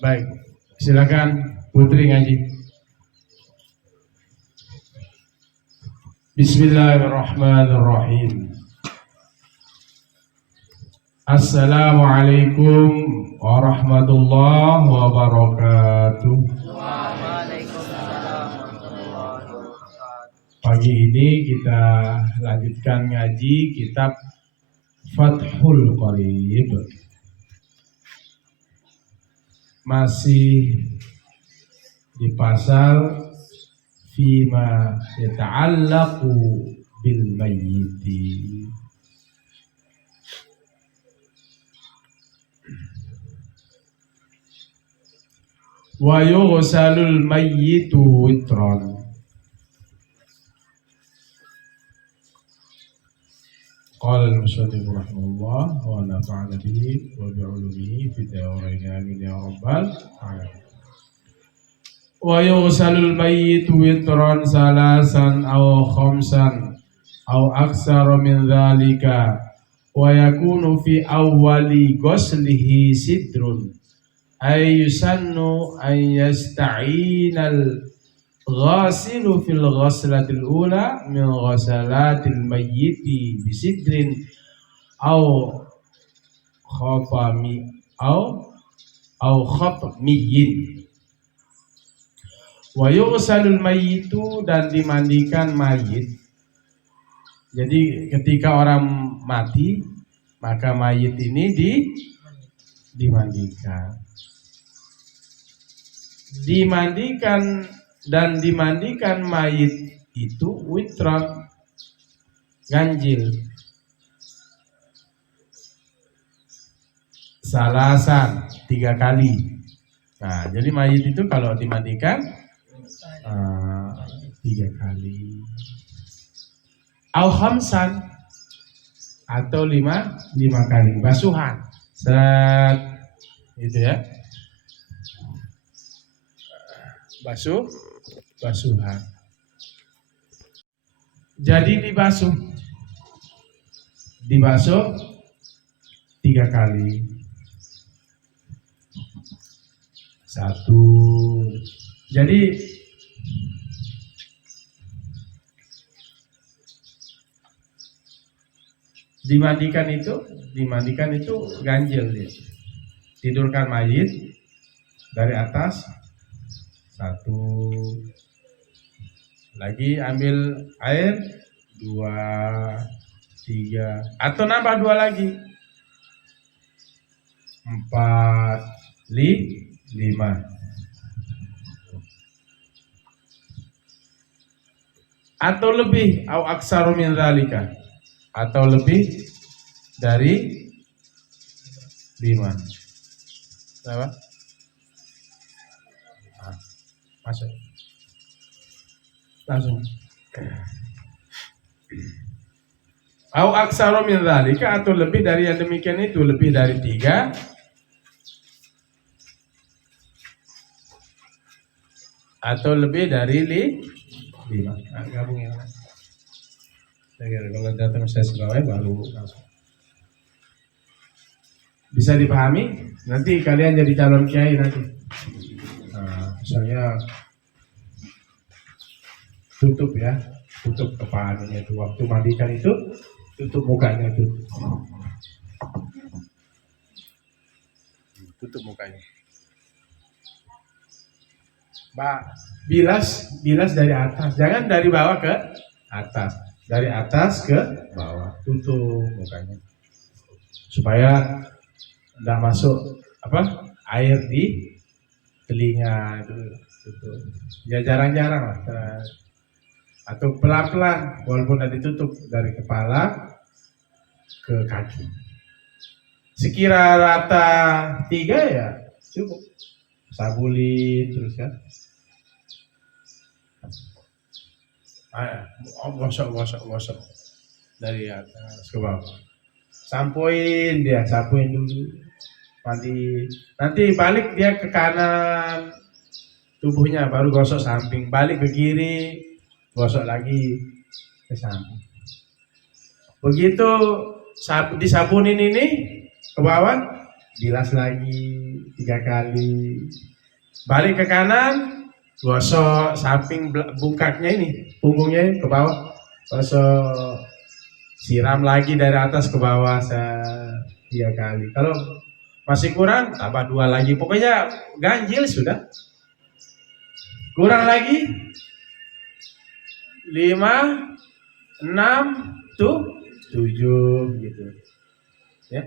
Baik, silakan Putri ngaji. Bismillahirrahmanirrahim. Assalamualaikum warahmatullahi wabarakatuh. Waalaikumsalam warahmatullahi wabarakatuh. Pagi ini kita lanjutkan ngaji kitab Fathul Qorib. Masih di pasal fima yata'allaqu bil mayyiti. Wa yughsalul mayyitu witran. Qala al-musannif rahimahullah wa nafa'ana bihi wa bi'ulumihi fid darain amin ya rabbal alamin. Wa yughsalul mayyitu witran salasan aw khamsan aw aksara min dhalika wa yakunu fi awwali ghuslihi sidrun ay yusannu an yasta'inal ghasilu fil ghaslatil ula min ghasalatil mayyiti bisidrin aw khatami aw khatmiyin. Wa yughsalul mayyitu, dan dimandikan mayit. Jadi ketika orang mati maka mayit ini dimandikan. Dimandikan mayit itu witran, ganjil, salasan, 3 kali. Nah, jadi mayit itu kalau dimandikan 3 kali. Au khamsan, atau 5 kali basuhan. Set, gitu ya. Basuhan. Jadi dibasuh 3 kali. 1. Jadi dimandikan itu ganjil dia. Tidurkan mayit dari atas 1, lagi ambil air 2, 3, atau nambah 2 lagi 4, 5, atau lebih, au aksaru min dzalika, atau lebih dari 5. Apa? Masuk. Langsung. Au aksaru min dzalika, atau lebih dari yang demikian itu, lebih dari 3 atau lebih dari 5. Nah, gabungin. Kalau datang saya sebagai baru langsung. Bisa dipahami? Nanti kalian jadi calon kiai nanti. Nah, misalnya tutup kepalanya itu, waktu mandikan itu tutup mukanya itu, tutup mukanya. Bilas dari atas, jangan dari bawah ke atas, dari atas ke bawah, tutup mukanya supaya tidak masuk air di telinga itu, tutup. Ya jarang-jarang lah, atau pelan-pelan walaupun tidak ditutup, dari kepala ke kaki. Sekira rata 3 ya cukup. Sabulin terus kan. Gosok dari atas ke bawah. Sampoin dulu. Mandi. Nanti balik dia ke kanan tubuhnya, baru gosok samping, balik ke kiri, gosok lagi ke samping. Begitu disabunin ini ke bawah, bilas lagi 3 kali. Balik ke kanan, gosok samping bungkaknya ini, punggungnya ini ke bawah. Gosok, siram lagi dari atas ke bawah 3 kali. Kalau masih kurang, tambah 2 lagi. Pokoknya ganjil sudah. Kurang lagi 5, 6, 7 gitu. Ya.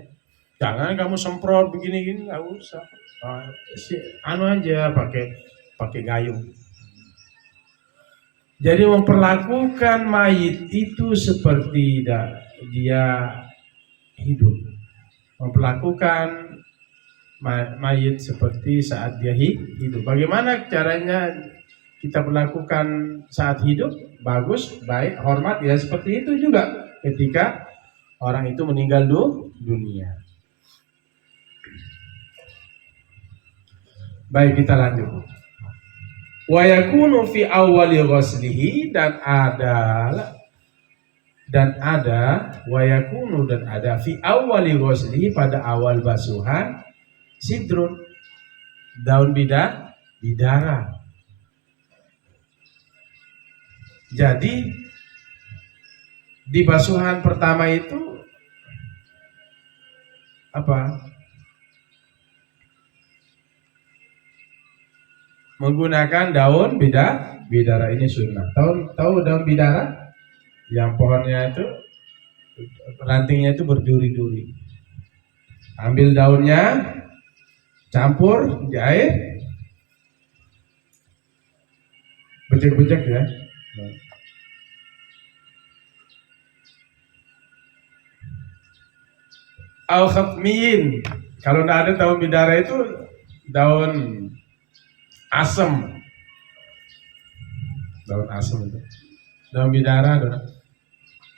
Jangan kamu semprot begini-gini, nggak usah. Anu aja pakai gayung. Jadi memperlakukan mayit itu seperti dia hidup. Memperlakukan mayit seperti saat dia hidup. Bagaimana caranya kita perlakukan saat hidup? Bagus, baik, hormat, ya seperti itu juga ketika orang itu meninggal dunia. Baik, kita lanjut. Wa yakunu fi awwali ghuslihi, dan ada fi awwali ghuslihi, pada awal basuhan, sidrun, daun bidara. Jadi di basuhan pertama itu apa? Menggunakan daun bidara, ini sunnah. Tahu daun bidara? Yang pohonnya itu rantingnya itu berduri-duri. Ambil daunnya, campur di air, bejek-bejek ya. Al-khatmiyin. Kalau tidak ada daun bidara itu daun asem. Daun asem itu. Daun bidara,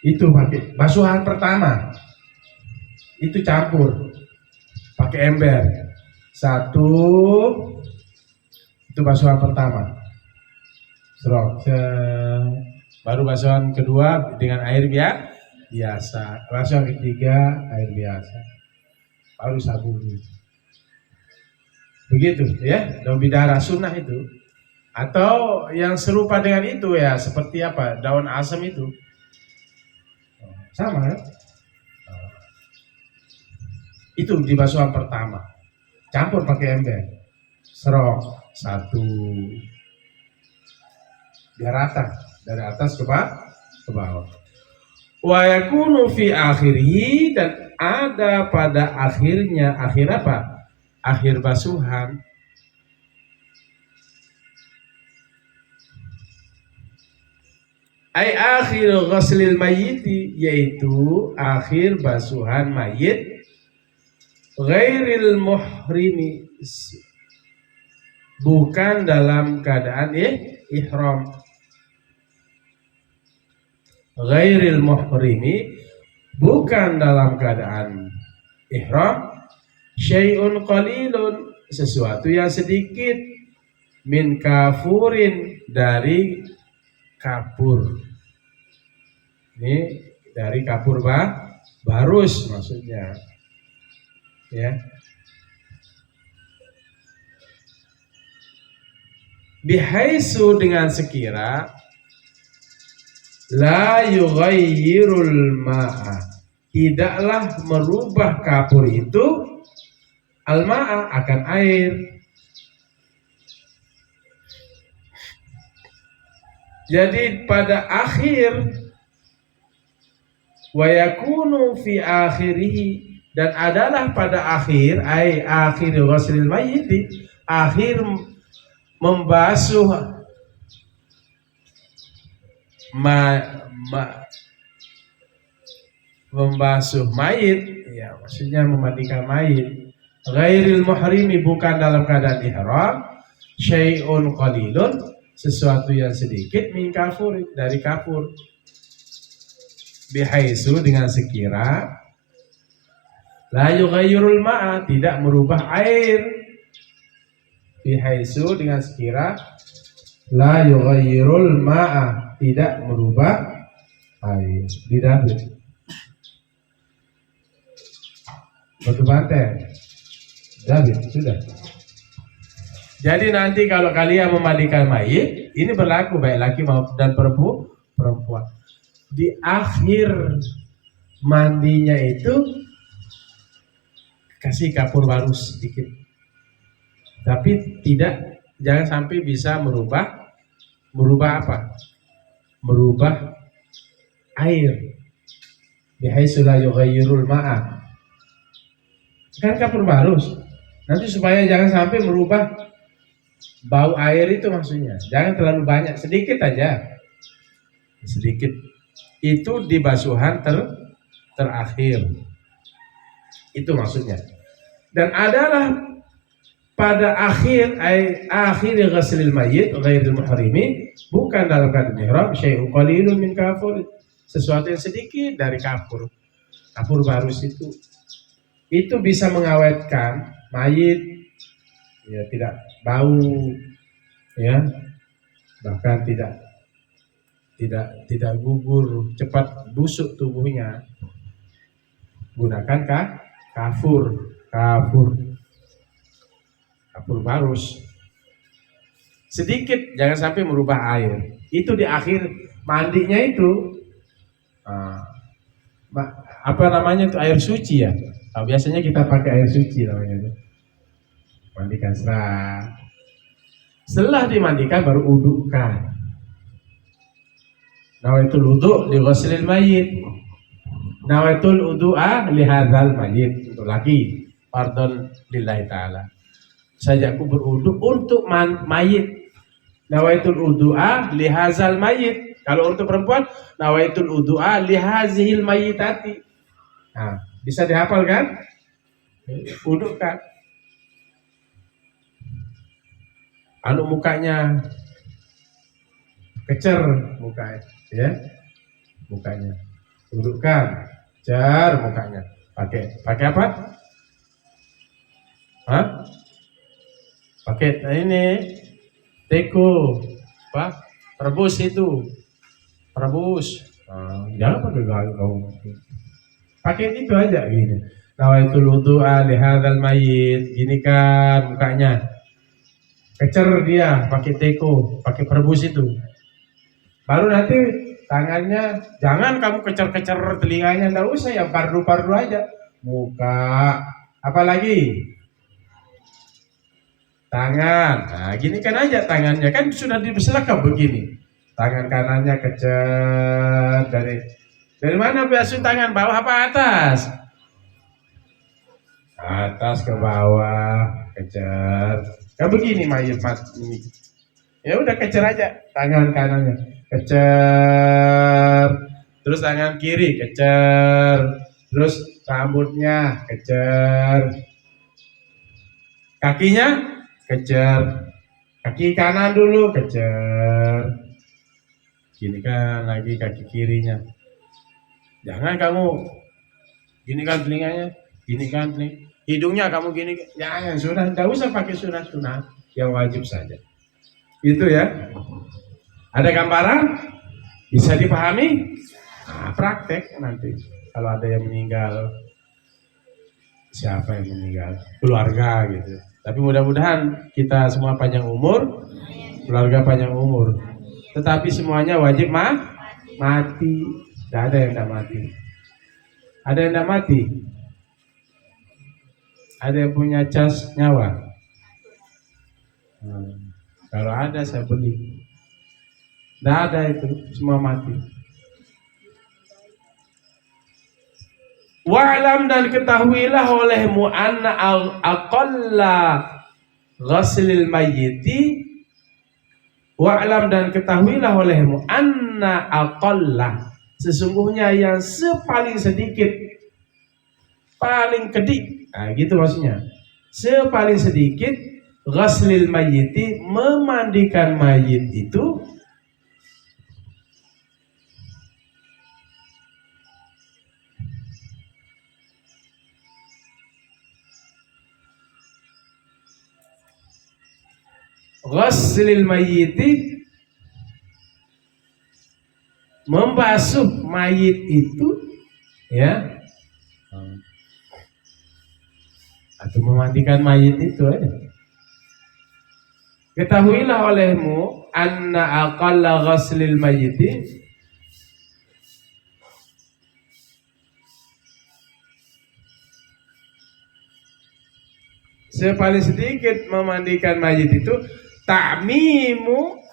itu pakai basuhan pertama. Itu campur pakai ember. 1, itu basuhan pertama. Serok. Baru basuhan kedua dengan air biasa. Basuhan ketiga air biasa. Baru sabun. Begitu ya, daun bidara sunnah itu. Atau yang serupa dengan itu ya, seperti apa? Daun asem itu. Sama ya? Itu di basuhan pertama. Campur pakai ember. Serok 1. Biar rata dari atas ke bawah. Wa yakunu fi akhirih, dan ada pada akhirnya. Akhir apa? Akhir basuhan. Ai akhir ghuslil mayyiti, yaitu akhir basuhan mayit, ghairil muhrimi, bukan dalam keadaan ihram. Ghairil muhrimi, bukan dalam keadaan ihram. Syai'un qalilun, sesuatu yang sedikit, min kafurin, dari kapur. Ini dari kapur barus maksudnya. Ya. Bihaisu, dengan sekira, la yughayyirul ma'a, tidaklah merubah kapur itu, al-ma'a, akan air. Jadi pada akhir, wa yakunu fi akhirih, dan adalah pada akhir, ai akhir ghuslil mayyit, akhir membasuh membasuh mayit, ya maksudnya memandikan mayit. Ghairil muhrimi, bukan dalam keadaan ihram. Syai'un qalilun, sesuatu yang sedikit, min kafur, dari kapur. Bihaisu, dengan sekira, la yughayyirul ma'a, tidak merubah air. Bihaisu, dengan sekira, la yughayyirul ma'a, tidak merubah air. Di David. Batu banteng. David, sudah. Jadi nanti kalau kalian memandikan mayit, ini berlaku baik laki maupun dan perempuan. Di akhir mandinya itu kasih kapur baru sedikit. Tapi jangan sampai bisa merubah apa? Merubah air. Bihaitsu la yughayyirul ma'a. Kan kapur baru. Nanti supaya jangan sampai merubah bau air itu maksudnya. Jangan terlalu banyak, sedikit aja. Sedikit. Itu di basuhan terakhir. Itu maksudnya. Dan adalah pada akhir ghaslil mayyit ghairil muhrimi, bukan dalam keadaan ihram, syai'un qalilun min kafur, sesuatu yang sedikit dari kapur barus itu bisa mengawetkan mayit, ya, tidak bau, ya, bahkan tidak gugur, cepat busuk tubuhnya. Gunakan kapur barus sedikit, jangan sampai merubah air. Itu di akhir mandinya itu apa namanya itu, air suci ya. Biasanya kita pakai air suci namanya itu. Mandikan setelah dimandikan baru udukkan. Nawaitul wudu li ghuslil mayyit. Nawaitul wudu'a li hadzal mayyit. Untuk laki, pardon lillahi ta'ala. Saja aku berwudu untuk mayit. Nawaitul wudu'a li hadzal mayyit. Kalau untuk perempuan, nawaitul wudu'a li hadzihil mayyitati. Nah, bisa dihafal kan? Udukkan. Mukanya kecer, mukanya, ya, mukanya udukkan, cer mukanya. Pakai apa? Pakai ini teko, apa? Rebus itu, rebus. Jangan pakai gaul. Pakai itu aja gini. Nawaitul wudu'a li hadzal mayyit. Gini kan mukanya. Kecer dia, pakai teko, pakai perebus itu. Baru nanti tangannya, jangan kamu kecer-kecer telinganya, enggak usah, ya pardu-pardu aja. Muka, apalagi tangan. Nah, gini kan aja tangannya, kan sudah diselekap begini. Tangan kanannya kecer dari mana biasa tangan, bawah apa atas? Atas ke bawah, kecer. Kan begini mayat ini. Ya udah kecer aja tangan kanannya. Kecer. Terus tangan kiri kecer. Terus rambutnya kecer. Kakinya kecer. Kaki kanan dulu kecer. Gini kan lagi kaki kirinya. Jangan kamu gini kan telinganya, gini kan teling. Hidungnya kamu gini, jangan, sunnah, tidak usah pakai sunat yang wajib saja. Itu ya. Ada gambaran? Bisa dipahami? Nah, praktek nanti. Kalau ada yang meninggal, siapa yang meninggal? Keluarga gitu. Tapi mudah-mudahan kita semua panjang umur, keluarga panjang umur. Tetapi semuanya wajib mati. Tidak ada yang tidak mati. Ada yang tidak mati? Ada yang punya cas nyawa? Kalau ada saya beli. Tidak ada itu, semua mati. Wa'lam, dan ketahuilah olehmu anna aqalla ghaslil mayyiti. Wa'lam, dan ketahuilah olehmu anna aqalla, sesungguhnya yang sepaling sedikit, paling kedik. Nah, gitu maksudnya. Sepaling sedikit ghaslil mayyiti, memandikan mayit itu, ghaslil mayyiti, membasuh mayit itu, ya, atau memandikan mayit itu, Ketahuilah olehmu anna aqalla ghaslil mayyiti, sepaling sedikit memandikan mayit itu ta'mimu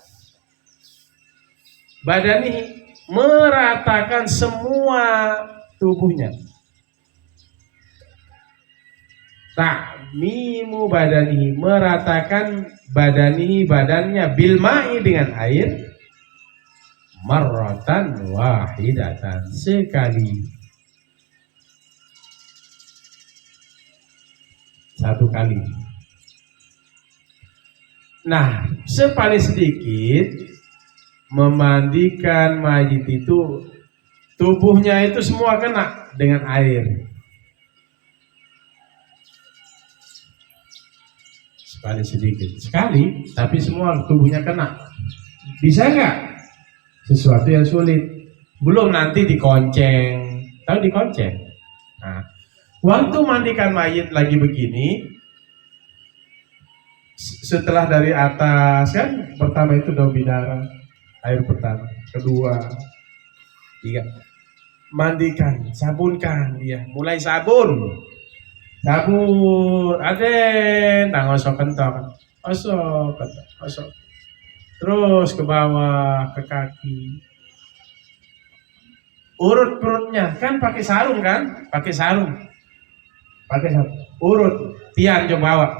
badani, meratakan semua tubuhnya. Ta'mimu badani, meratakan badani, badannya, bil ma'i, dengan air, marratan wahidatan, sekali, satu kali. Nah, sepaling sedikit memandikan mayit itu, tubuhnya itu semua kena dengan air. Sepaling sedikit sekali, tapi semua tubuhnya kena. Bisa nggak? Sesuatu yang sulit. Belum nanti dikonceng. Tahu dikonceng? Nah, waktu mandikan mayit lagi begini, setelah dari atas kan, pertama itu daun bidara, air pertama, kedua, tiga, mandikan, sabunkan dia, mulai sabun, aden, ngosok kentong, osok, terus ke bawah, ke kaki, urut perutnya, kan pakai sarung, urut, tian ke bawah.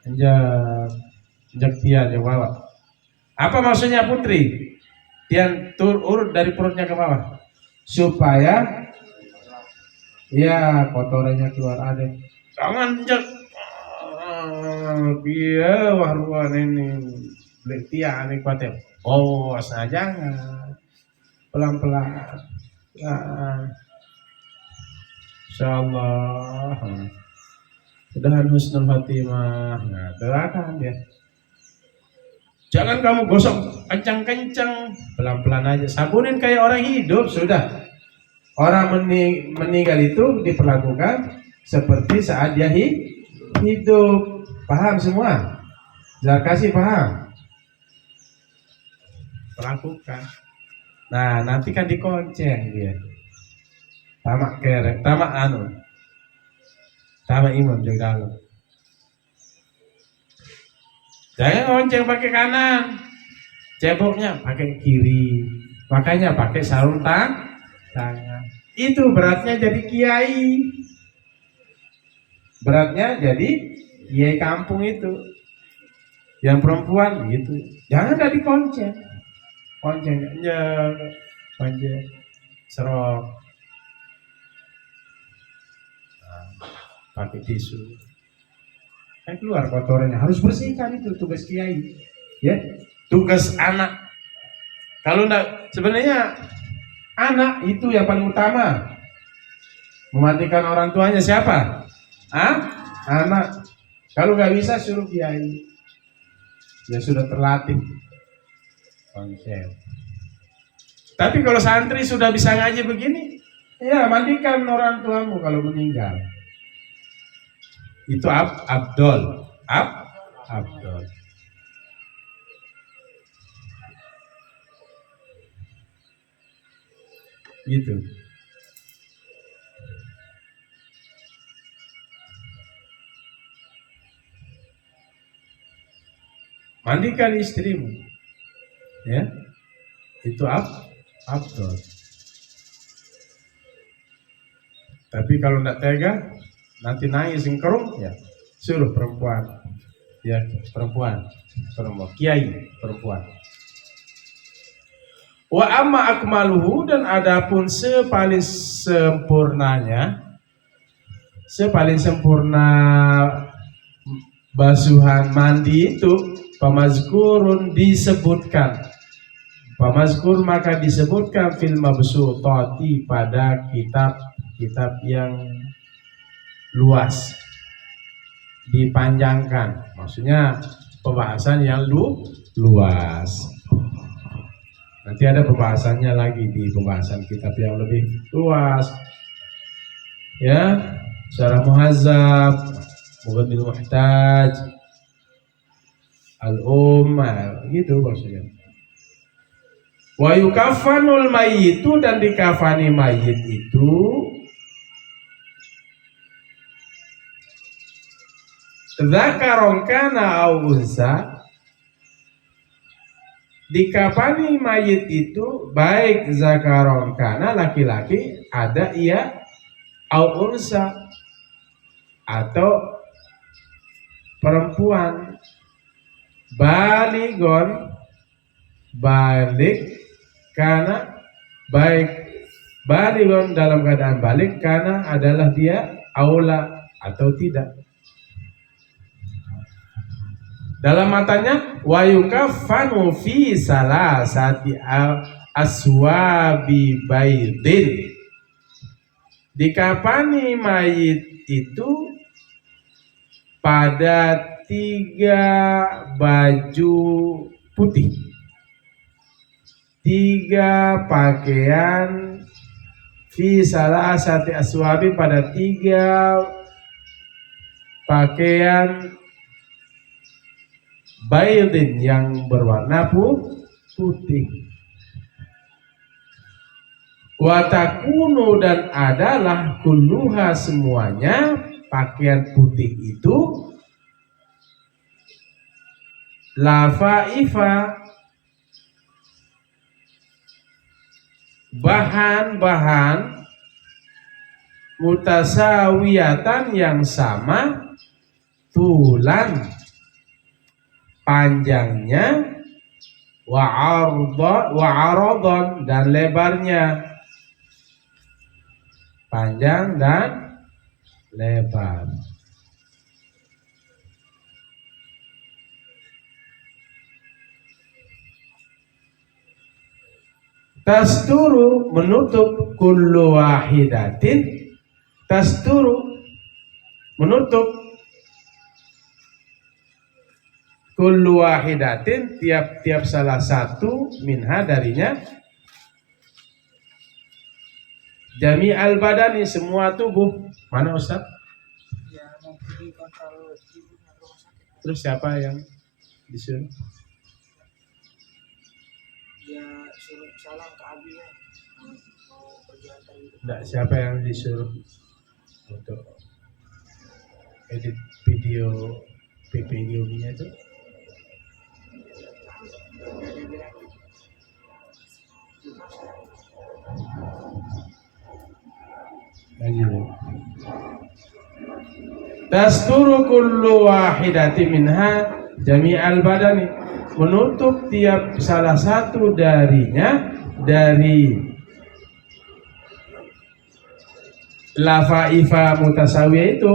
Injak tian ke bawah. Apa maksudnya putri? Tian urut dari perutnya ke bawah supaya ya kotorannya keluar. Ada jangan injak dia waruan ini beli tian ini kuatnya. Oh saja, pelan-pelan ya, insyaallah mudah-mudahan husnul khatimah. Nah, doakan ya. Jangan kamu gosok kencang-kencang, pelan-pelan aja. Sabunin kayak orang hidup sudah. Orang meninggal itu diperlakukan seperti saat dia hidup. Paham semua? Jangan kasih paham. Perlakukan. Nah, nanti kan dikonceng dia. Tamak kerek, tamak imam juga dalam. Jangan ngonceng pakai kanan, ceboknya pakai kiri, makanya pakai sarung tangan. Itu beratnya jadi kiai, kampung itu. Yang perempuan gitu, jangan dari konceng, serok, pakai tisu. Kan keluar kotorannya, harus bersihkan, itu tugas kiai, ya, tugas anak. Kalau enggak, sebenarnya anak itu yang paling utama. Mematikan orang tuanya siapa? Anak. Kalau nggak bisa suruh kiai, dia sudah terlatih konsep. Tapi kalau santri sudah bisa ngaji begini, ya mandikan orang tuamu kalau meninggal. Itu abdol. Gitu. Mandikan istrimu. Ya. Itu abdol. Tapi kalau tidak tega, nanti nangis singkerung, ya suruh perempuan, kiai perempuan. Wa amma akmaluhu, dan adapun sepaling sempurna basuhan mandi itu, pamazkurun disebutkan. Pamazkur maka disebutkan fil mabsutati, pada kitab yang luas, dipanjangkan, maksudnya pembahasan yang luas. Nanti ada pembahasannya lagi di pembahasan kitab yang lebih luas, ya, Syarah Muhazzab, Mughniul Muhtaj, gitu maksudnya. Wa yukafanul mayyitu, dan dikafani mayit itu dzakaron kana au unsa, dikafani mayit itu baik zakaron kana laki-laki ada ia, au unsa atau perempuan, baligon balik karena baik baligon dalam keadaan balik karena adalah dia aula atau tidak. Dalam matanya wa yukaffanu fi salasati aswabi baidin, dikafani mayit itu pada 3 baju putih, 3 pakaian, fi salasati aswabi, pada 3 pakaian baydin yang berwarna putih. Watakunu, dan adalah kulluha semuanya pakaian putih itu lafaifa, bahan-bahan mutasawiyatan yang sama, tulan panjangnya, wa aradon dan lebarnya, panjang dan lebar. Tasturu, menutup, kullu wahidatin, tasturu menutup, kullu wahidatin tiap-tiap salah satu, minha darinya, jami'al badani semua tubuh. Mana Ustaz? Ya, mau pergi kontrol ibunya rumah sakit. Terus siapa yang disuruh? Dia suruh salam ke Abi ya. Mau pergi antar ibu. Enggak, siapa yang disuruh untuk edit video PPG-nya itu? Dia bilang Tasturu kullu wahidati minha jami'al badani, menutup tiap salah satu darinya dari lafaifa mutasawiyah itu,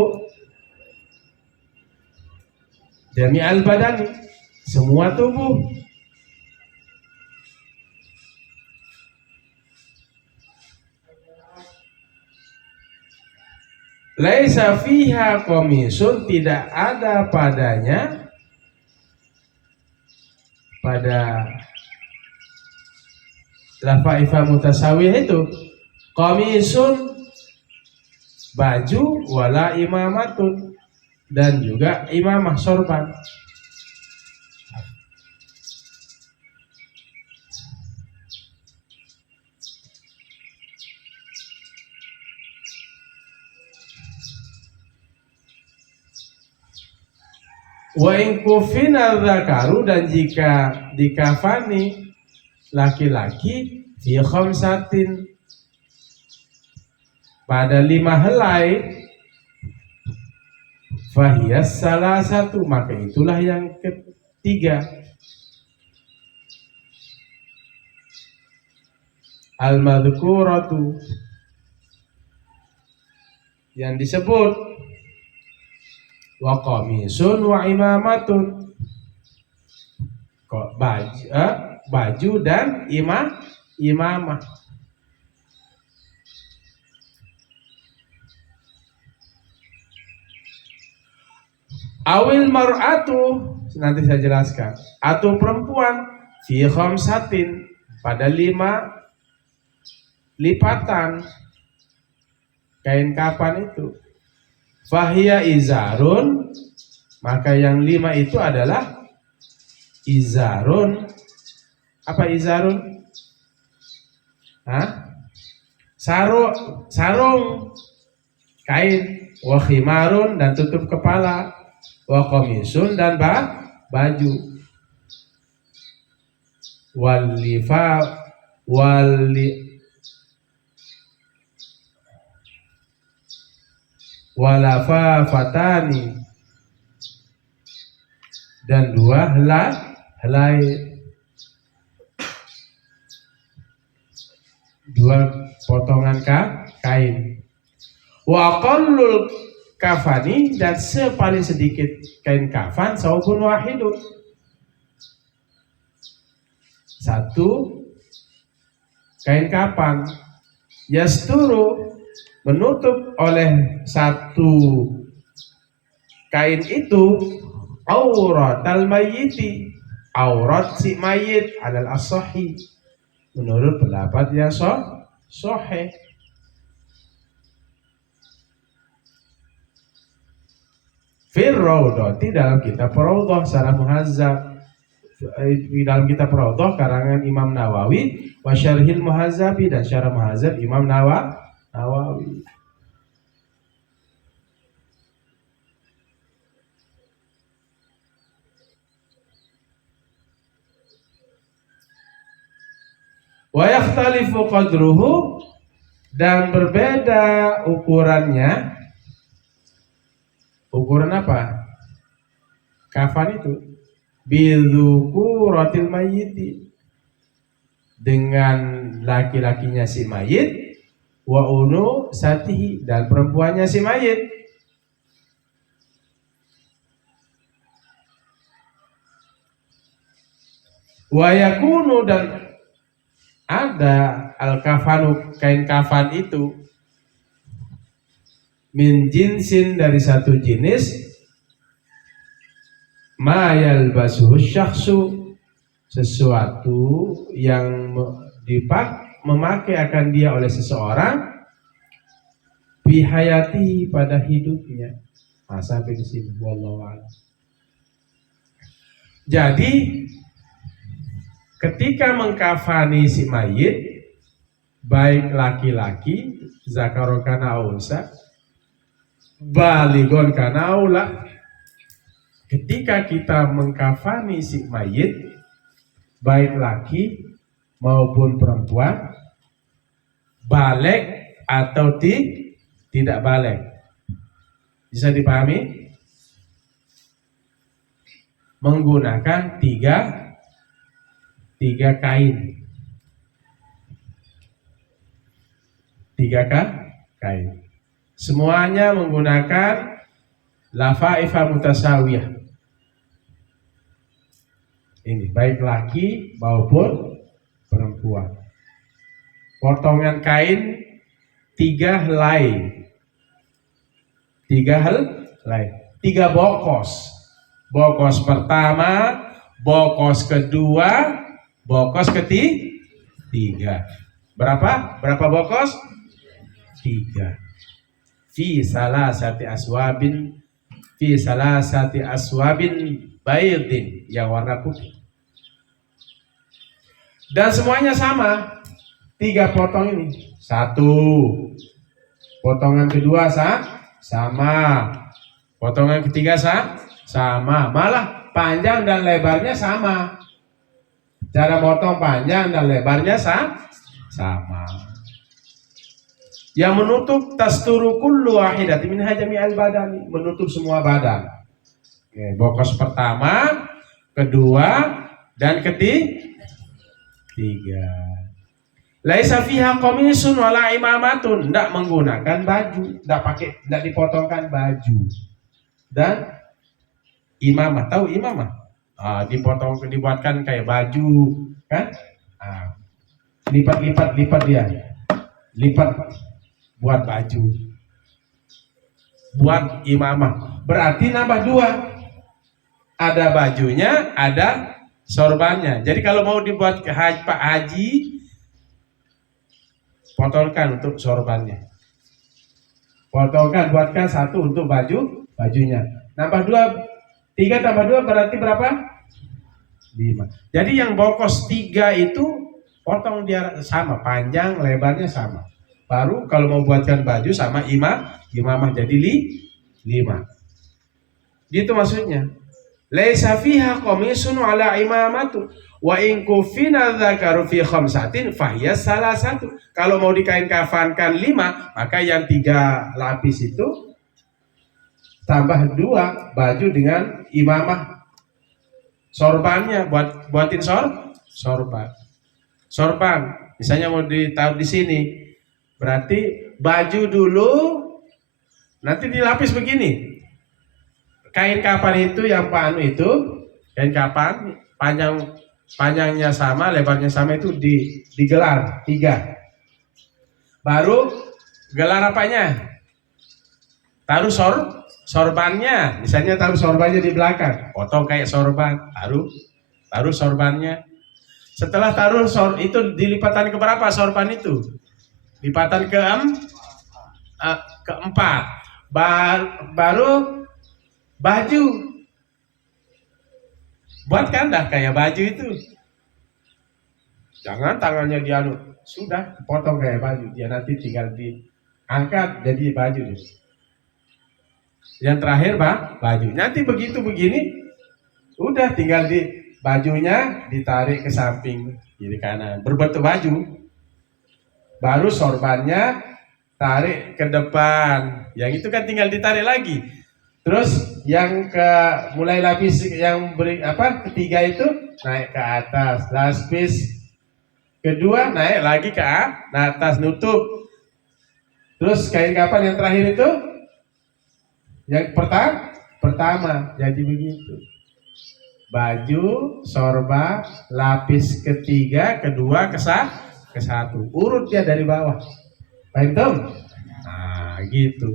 jami'al badani semua tubuh. Laisa fiha komisun, tidak ada padanya, pada lafaifa mutasawiyah itu, komisun baju, wala imamatun, dan juga imamah sorban. Wa in kufina dzakaru, dan jika dikafani laki-laki fi khamsatin, pada 5 helai, fahiyas salah satu, maka itulah yang ketiga. Al-madhkuratu, yang disebut, wa qamisun wa imamatun, baju dan imamah. Awil mar'atu, nanti saya jelaskan, atau perempuan, fi khamsatin, pada 5 lipatan kain kapan itu, fahiya izarun, maka yang 5 itu adalah izarun. Apa izarun? Hah? Sarung kain, wa khimarun dan tutup kepala, wa qamisun dan baju, walafa fatani dan dua helai, dua potongan kain. Wa qallul kafani dan sepaling sedikit kain kafan saubun wahidun, satu kain kafan, yasturu menutup oleh satu kain itu auratal mayyiti, aurat si mayit, alal as-sahih menurut pendapat yang sahih. Fir Raudhati dalam kitab Raudhah secara muhazzab, di dalam kitab Raudhah karangan Imam Nawawi, wa syarhil muhazzabi dan syarah muhazzab Imam Nawawi. Wa yakhtalifu qadruhu dan berbeda ukurannya. Ukuran apa? Kafan itu bidzukuratil mayyiti, dengan laki-lakinya si mayit, wa unu satihi dan perempuannya si mayit. Wa yakunu dan ada al-kafanu kain kafan itu min jinsin dari satu jenis, ma yalbasuhu syakhsu sesuatu yang memakai akan dia oleh seseorang bihayati pada hidupnya. Nah, sampai di sini wallahu a'lam. Jadi ketika mengkafani si mayit, baik laki-laki zakaron kana unsa, baligon kana aula, ketika kita mengkafani si mayit, baik laki maupun perempuan, balik atau tidak balik, bisa dipahami? Menggunakan tiga kain, kain. Semuanya menggunakan lafaifa mutasawiyah. Ini baik laki maupun perempuan. Potongan kain 3 helai. 3 bokos. Bokos pertama, bokos kedua, bokos ketiga. Berapa bokos? 3. Fi salasati aswabin baydin, yang warna putih. Dan semuanya sama, 3 potong ini. 1, potongan kedua sama, potongan ketiga sama, malah panjang dan lebarnya sama. Cara potong panjang dan lebarnya sama. Yang menutup tasturu kullu wahidatin min hajami'al badani, menutup semua badan. Oke, bokos pertama, kedua, dan ketiga. Laisa fiha qamisun wala imamatun, tidak menggunakan baju, tidak dipotongkan baju. Dan imamah, tahu imamah? Dibuatkan kayak baju, kan? Lipat dia, lipat buat baju, buat imamah. Berarti nambah 2, ada bajunya, ada sorbannya. Jadi kalau mau dibuat Pak Haji, potongkan untuk sorbannya, potongkan, buatkan 1 untuk bajunya. Nambah 2, 3 tambah 2 berarti berapa? 5. Jadi yang bokos 3 itu potong dia sama, panjang lebarnya sama. Baru kalau mau buatkan baju sama imamah jadi 5. Gitu maksudnya. Laisa fiha qamisun ala imamatu wa in kufina dzakaru fi khamsatin fahiya salah satu. Kalau mau dikain kafankan 5, maka yang 3 lapis itu tambah 2 baju dengan imamah sorbannya, buatin sorban. Sorban misalnya mau ditaruh di sini, berarti baju dulu nanti dilapis begini. Kain kapan itu yang panu itu, kain kapan panjangnya sama, lebarnya sama itu digelar 3. Baru gelar apanya? Taruh sorbannya, misalnya taruh sorbannya di belakang, potong kayak sorban, taruh sorbannya. Setelah taruh itu dilipatan ke berapa sorban itu? Lipatan keempat. Baru baju, buatkan dah kayak baju itu. Jangan tangannya dianu, sudah potong kayak baju, dia nanti tinggal diangkat jadi baju. Yang terakhir baju. Nanti begitu begini, udah tinggal bajunya ditarik ke samping kiri kanan, berbentuk baju. Baru sorbannya tarik ke depan, yang itu kan tinggal ditarik lagi. Terus yang mulai lapis yang ketiga itu naik ke atas, lapis kedua naik lagi ke atas, nutup. Terus kain kapan yang terakhir itu? Yang pertama, jadi begitu. Baju, sorban, lapis ketiga, kedua, ke satu. Urut dia dari bawah. Paham tuh? Nah, gitu.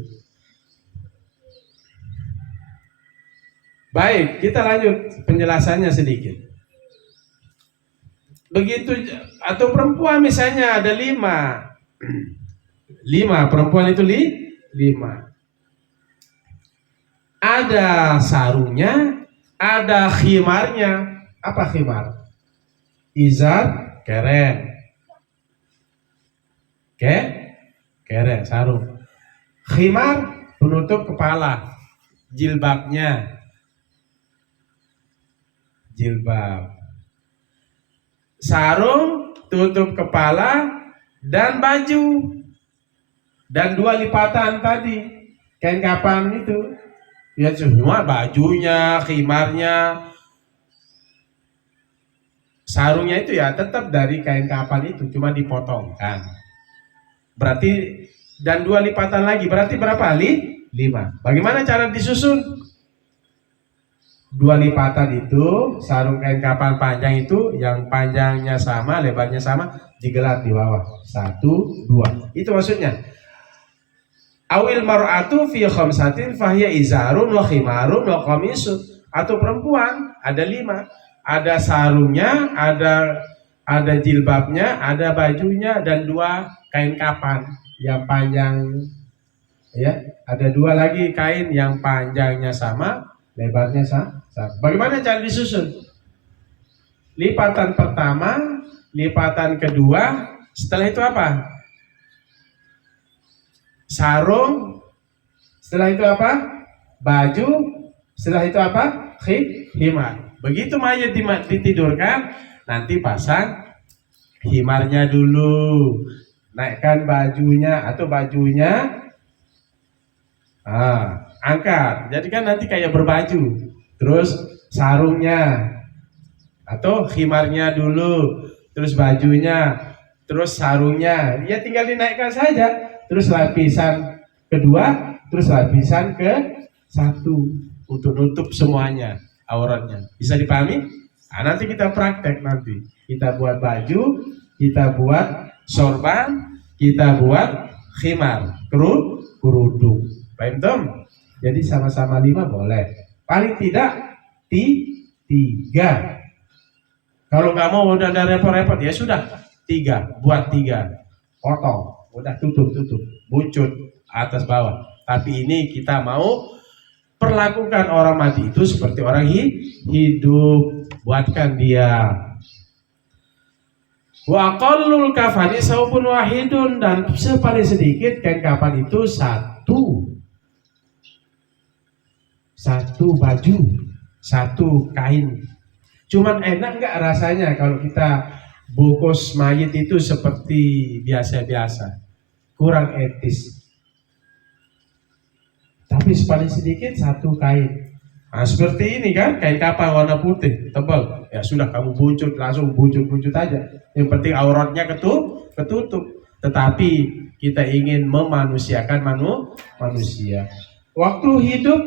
Baik, kita lanjut penjelasannya sedikit. Begitu, atau perempuan misalnya ada 5. 5, perempuan itu 5. Ada sarungnya, ada khimarnya. Apa khimar? Izar, keren. Keren, sarung. Khimar, penutup kepala. Jilbabnya. Jilbab. Sarung, tutup kepala, dan baju. Dan 2 lipatan tadi. Kain kapan itu. Ya semua bajunya, khimarnya. Sarungnya itu ya tetap dari kain kapan itu, cuma dipotongkan. Berarti, dan 2 lipatan lagi, berarti berapa? 5. Bagaimana cara disusun? 2 lipatan itu, sarung kain kapan panjang itu, yang panjangnya sama, lebarnya sama, digelar di bawah. 1, 2. Itu maksudnya. Awil mar'atu fi khamsatin fahiya izarun wa khimarun wa qamisun. Atau perempuan ada 5. Ada sarungnya, ada jilbabnya, ada bajunya, dan 2 kain kapan yang panjang. Ya, ada 2 lagi kain yang panjangnya sama, lebarnya sama. Bagaimana cara disusun? Lipatan pertama, lipatan kedua, setelah itu apa? Sarung, setelah itu apa? Baju, setelah itu apa? Khimar. Begitu mayat ditidurkan, nanti pasang khimarnya dulu, naikkan bajunya atau bajunya, angkat. Jadi kan nanti kayak berbaju. Terus sarungnya atau khimarnya dulu, terus bajunya, terus sarungnya, ya tinggal dinaikkan saja. Terus lapisan kedua, terus lapisan ke-1 untuk nutup semuanya auratnya. Bisa dipahami? Nah, nanti kita praktek nanti. Kita buat baju, kita buat sorban, kita buat khimar, kerudung. Paham Tom? Jadi sama-sama 5 boleh. Paling tidak 3. Kalau nggak mau udah ada repot-repot ya sudah 3, buat 3, potong, udah tutup, bucut atas bawah. Tapi ini kita mau Perlakukan orang mati itu seperti orang hidup. Buatkan dia. Wa aqallul kafani saubun wahidun, dan sepaling sedikit kain kafan itu satu baju, satu kain. Cuman enak nggak rasanya kalau kita bungkus mayit itu seperti biasa-biasa, kurang etis. Tapi paling sedikit satu kain. Nah, seperti ini kan, kain kafan warna putih, tebal. Ya sudah, kamu buncut, langsung buncut aja. Yang penting auratnya ketutup. Tetapi kita ingin memanusiakan manusia. Waktu hidup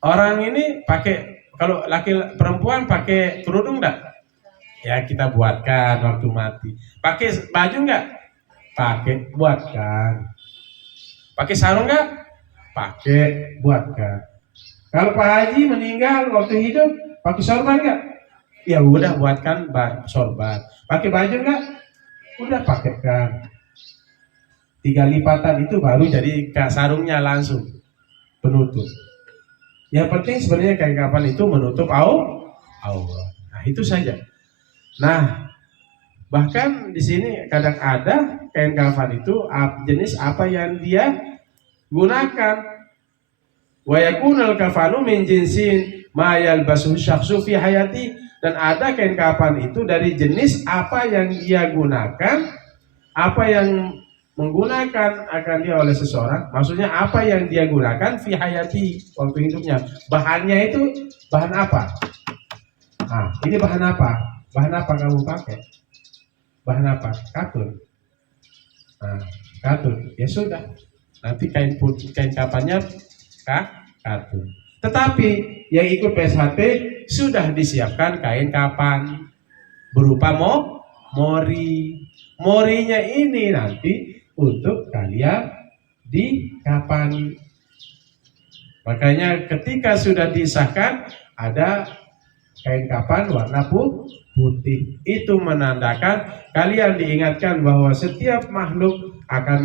orang ini pakai, kalau laki perempuan pakai kerudung enggak? Ya kita buatkan waktu mati. Pakai baju enggak? Pakai, buatkan. Pakai sarung enggak? Pakai, buatkan. Kalau Pak Haji meninggal waktu hidup pakai sorban enggak? Ya udah, buatkan sorban. Pakai baju enggak? Udah, pakaikan. 3 lipatan itu baru jadi sarungnya langsung penutup. Yang penting sebenarnya kain kafan itu menutup aurat. Nah, itu saja. Nah, bahkan di sini kadang ada kain kafan itu jenis apa yang dia gunakan. Wa yakunul kafanu min jinsin ma yalbasu syakhsu fi hayati, dan ada kain kafan itu dari jenis apa yang dia gunakan, apa yang menggunakan akan dia oleh seseorang. Maksudnya apa yang dia gunakan fi hayati, waktu hidupnya. Bahannya itu bahan apa? Nah, ini bahan apa? Bahan apa kamu pakai? Bahan apa? Katun. Nah, katun. Ya sudah. Nanti kain kafannya katun. Tetapi yang ikut PSHT sudah disiapkan kain kafan berupa mori. Morinya ini nanti untuk kalian dikafani. Makanya ketika sudah disahkan ada kain kafan warna putih, itu menandakan kalian diingatkan bahwa setiap makhluk akan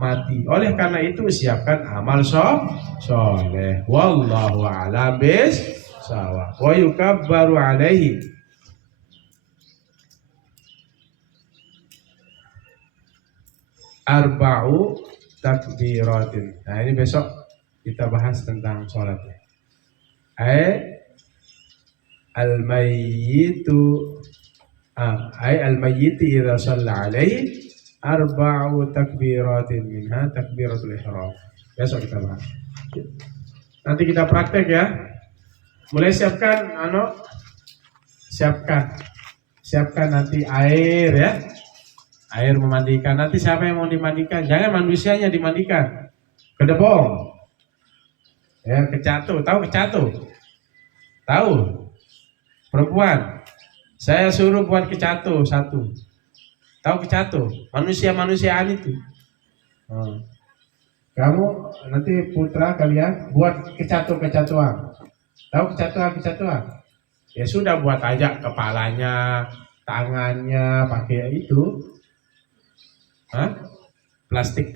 mati. Oleh karena itu siapkan amal soleh. Wallahu a'lam bissawab. Wa yukabbaru alaihi. Arba'u takbiratin. Nah, ini besok kita bahas tentang sholatnya. Al-mayyiti idza shalla alaihi arba'u takbiratin minha takbiratul ihram. Besok kita bahas. Nanti kita praktek ya. Mulai siapkan nanti air ya. Air memandikan. Nanti siapa yang mau dimandikan? Jangan manusianya dimandikan. Kedebong. Ya, kecatu. Tahu kecatu? Tahu? Perempuan. Saya suruh buat kecatu satu. Tahu kecatu? Manusia-manusiaan itu. Kamu nanti putra kalian buat kecatuan. Tahu kecatuan? Ya sudah, buat aja kepalanya, tangannya pakai itu. Plastik.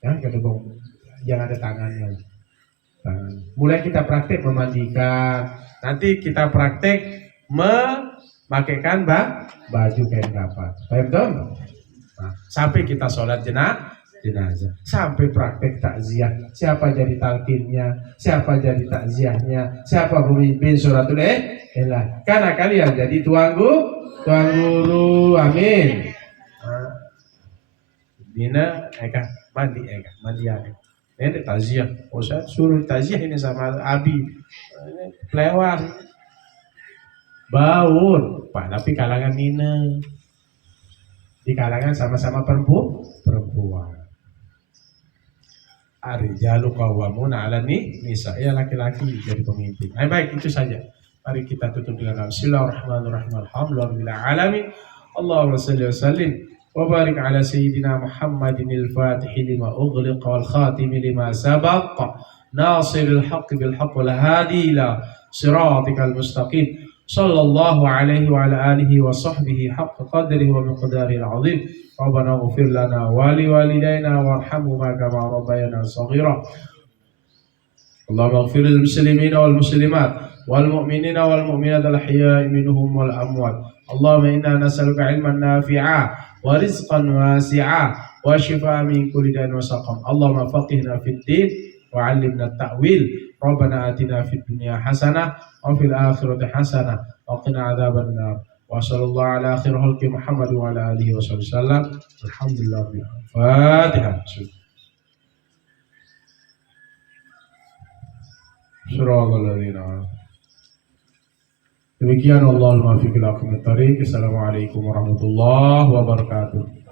Ya, kedebong. Yang ada tangannya. Mulai kita praktek memandikan. Nanti kita praktek memakaikan baju kain kafan. Paham dong? Nah, sampai kita sholat jenazah, sampai praktek takziah. Siapa jadi talqinnya, siapa jadi takziahnya, siapa pemimpin suratul ilah. Karena kalian jadi tuan guru. Amin. Dina mandi ya. Ini takziah. Saya suruh takziah ini sama Abi. Kelewat. Baur, Pak, tapi kalangan Nina. Di kalangan sama-sama perempuan. Ar-rijalu qawwamuna 'alan nisa. Ya, laki-laki jadi pemimpin. Baik, itu saja. Mari kita tutup dengan Bismillahirrahmanirrahim. Alhamdulillahirabbil alamin. Allahumma shalli wa sallim wa barik ala sayyidina Muhammadin al-Fatih lima ughliqa wal khatim lima sabaq. Nasiril haqqi bil haqqi wal hadi ila siratikal mustaqim. Sallallahu alaihi wa ala alihi wa sahbihi haqqa qadrihi wa miqdarihi al-azim. Rabbana ighfir lana wa li walidayna warhamhuma kama rabbayana shaghira. اللهم اغفر للمسلمين والمسلمات والمؤمنين والمؤمنات الأحياء منهم والأموات. اللهم إنا نسألك علما نافعا ورزقا واسعا وشفاء من كل داء وسقم. اللهم فقهنا في الدين وعلمنا التأويل. ربنا آتنا في الدنيا حسنة وفي الآخرة حسنة وقنا عذاب النار. وصلى الله على خير خلق محمد وعلى آله وصحبه وسلم. الحمد لله رب العالمين. فاتحة. صراط الذين أنعمت. Demikian, Allahul muwaffiq ila aqwamit thoriq. Assalamualaikum warahmatullahi wabarakatuh.